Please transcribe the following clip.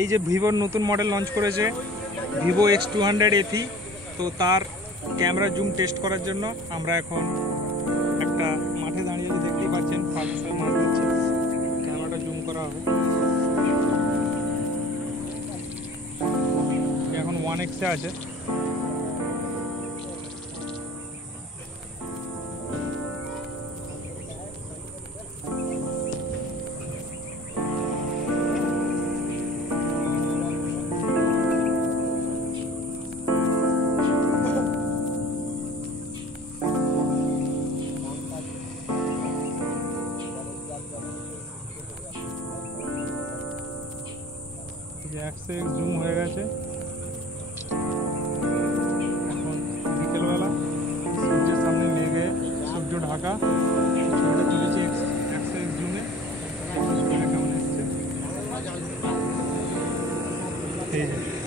এই যে ভিভোর নতুন মডেল লঞ্চ করেছে ভিভো X200 FE, তো তার ক্যামেরা জুম টেস্ট করার জন্য আমরা এখন একটা মাঠে দাঁড়িয়ে দেখতেই পাচ্ছেন ফার্স্ট মাঠ হচ্ছে, ক্যামেরাটা জুম করা হবে। এখন 1x আছে। একশো এক্স জুম হয়ে গেছে। এখন বিকেলবেলা, সূর্যের সামনে মেঘে সূর্য ঢাকা, ছবিটা তুলেছি একশো এক্স জুমে। কেমন এসছে এই যে